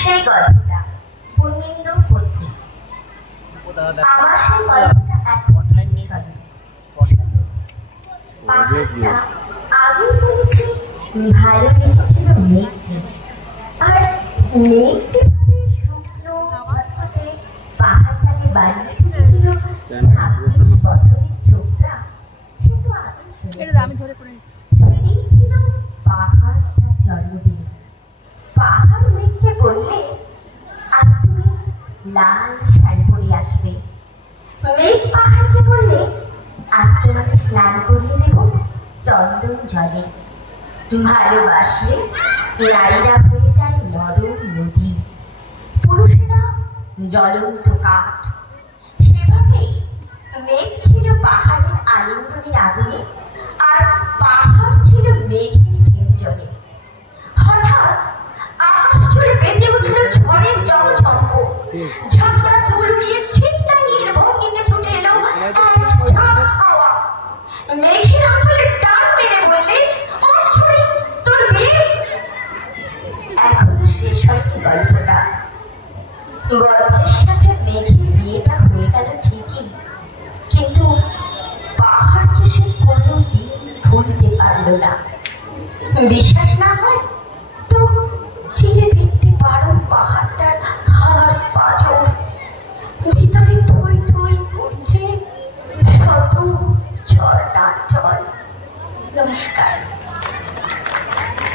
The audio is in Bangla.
সেই গল্পটা পূর্ণেন্দু পত্নী। আমার সেই গল্পটা এখন নিকটে। পাহাড়টা আগে বলেছে ভালোবেসেছিল মেঘকে, আর মেঘকে শুকনো ঘটঘটে পাহাড়টাকে বানিয়েছিল বছরের চোখটা। সে তো আগে সেদিন ছিল পাহাড়টা জন্মদিন। পাহাড় মেঘকে বললে আজ তুমি লাল শাড়ি পরে আসবে। মেঘ পাহাড়কে বললে আজ তোমাকে স্নান করিয়ে দেব চন্দন জলে। ভালোবাসলে নারীরা হয়ে যায় নরম নদী, পুরুষেরা জ্বলন্ত কাঠ। সেভাবেই মেঘ ছিল পাহাড়ের আলিঙ্গনের আগুনে, আর পাহাড় ছিল মেঘের ঢেউ জলে। হঠাৎ আকাশ জুড়ে বেজে উঠল ঝড়ের জলঝম্প। ঝাঁকড়া চুল উড়িয়ে ছিনতাইয়ের ভঙ্গিতে ছুটে এলো এক ঝাঁক হাওয়া। মেঘের আঁচলে টান মেরে বললে, অঞ্জলি তোর বিয়ে। এখনো শেষ হয়নি গল্পটা। বজ্রের সাথে মেঘের বিয়েটা হয়ে গেল ঠিকই, কিন্তু পাহাড়কে সে কোনোদিন ভুলতে পারল না। বিশ্বাস না হয়